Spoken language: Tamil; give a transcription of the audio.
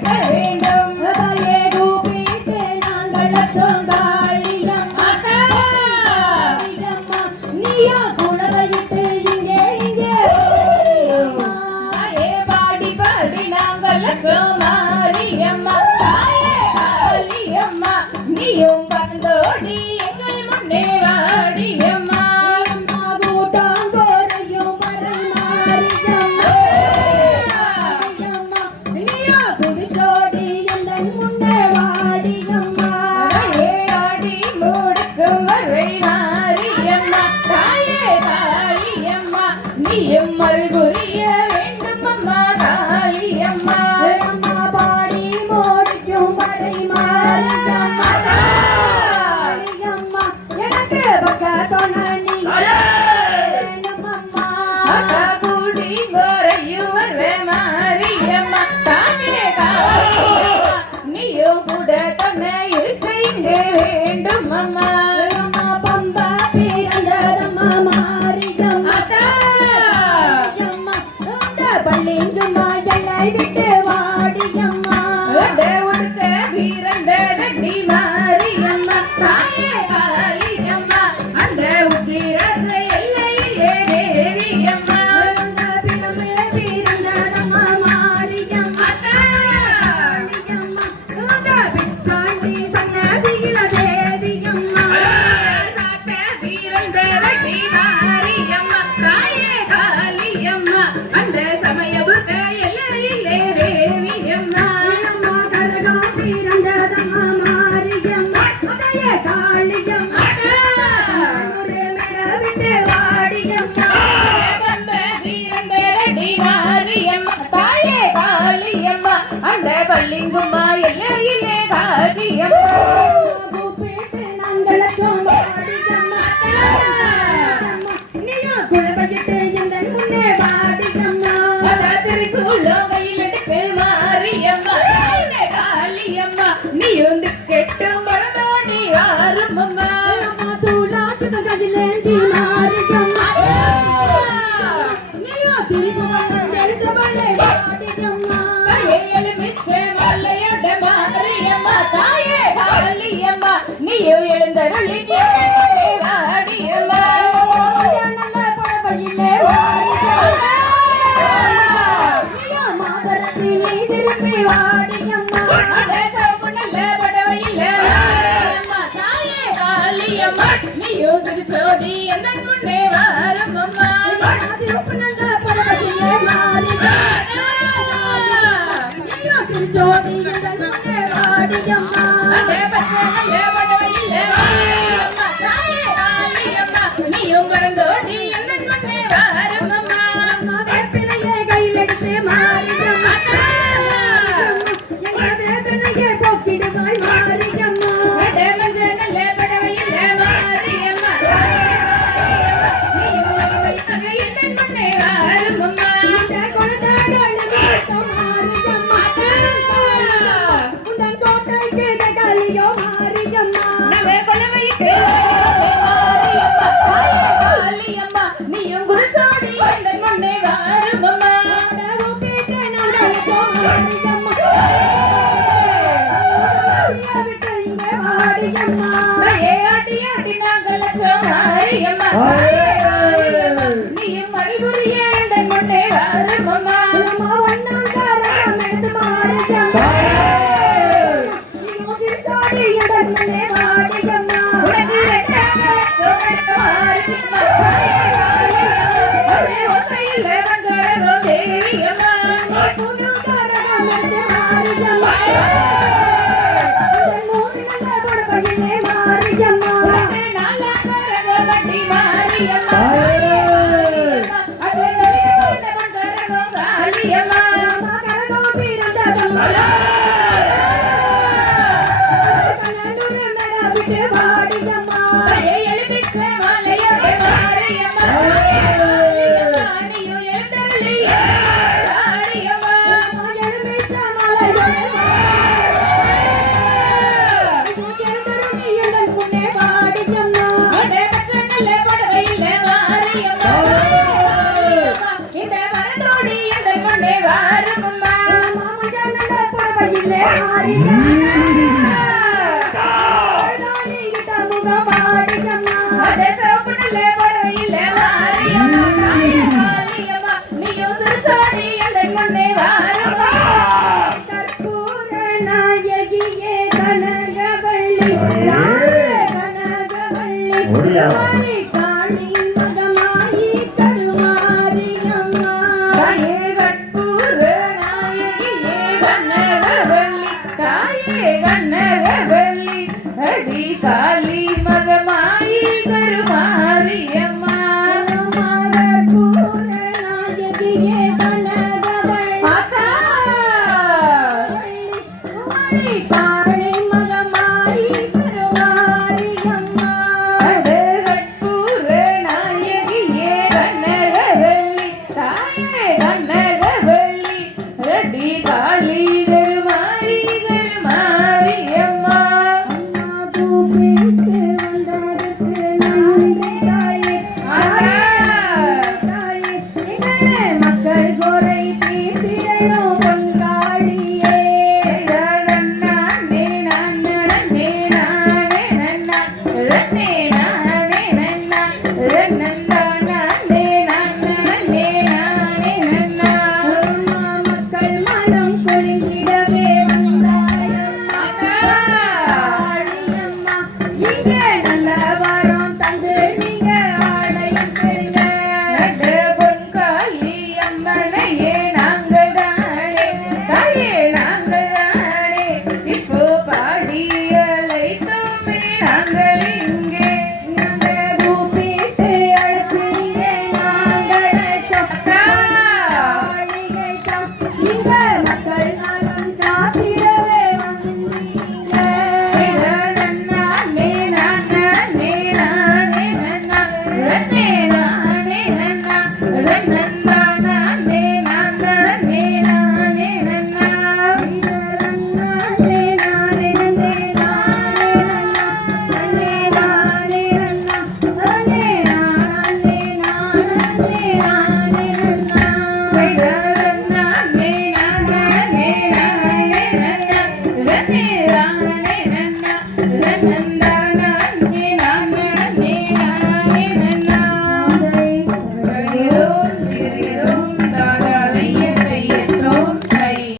Thank you. Reina. பள்ளிங்குமா எல்லை விட்டு Mama. ஜோதியதன் வாடியம்மா தேவசேனையே நீயும் அறிவுரிய முன்னே வரமம்மா ஒன்னா காரணம் எடுத்து மாறுமா Yeah. 一百二